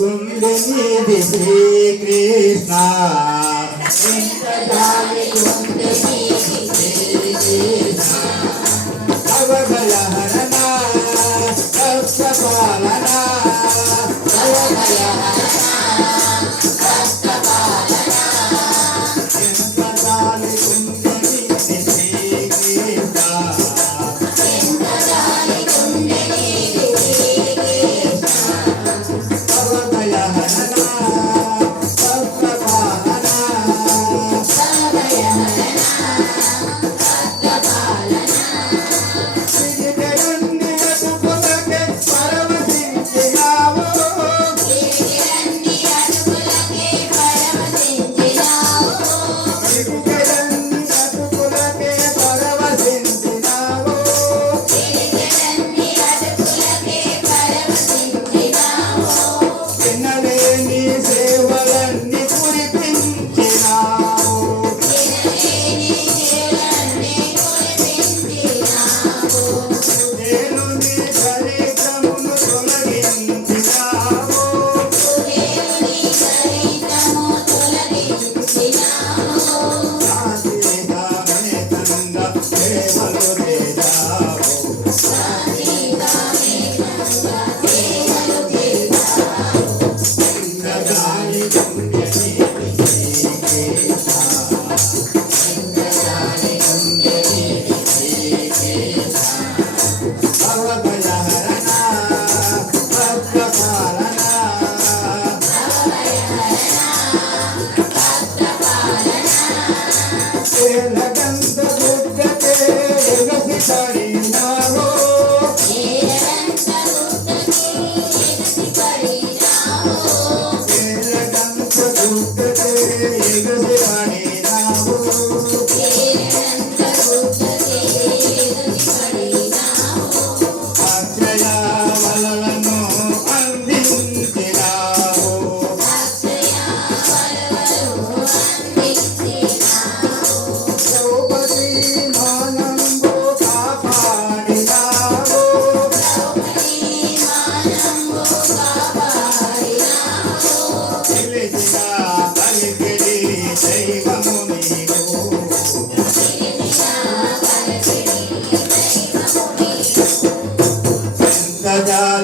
ఎంత జాలి గుండె నీది శ్రీకృష్ణ ఎంత జాలి గుండె నీది శ్రీకృష్ణ Yeah.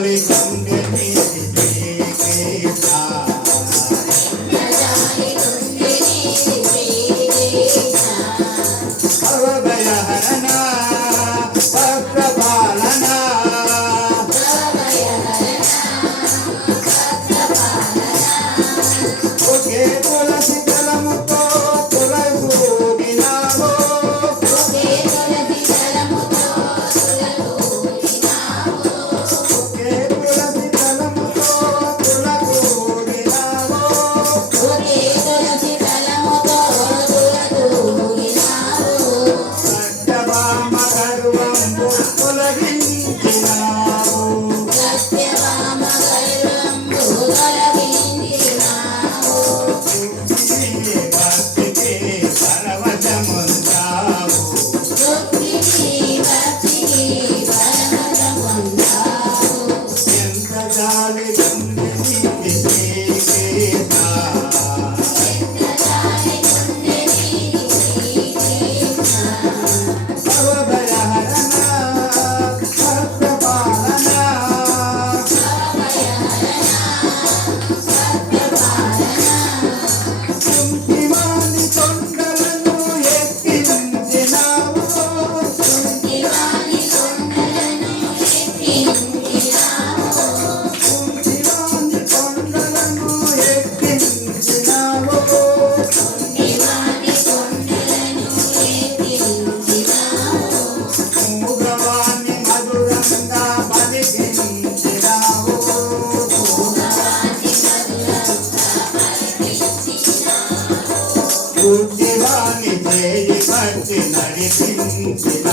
me. తొలగించినా. బుద్ధివాణి చేయి పట్టి నడిపించిన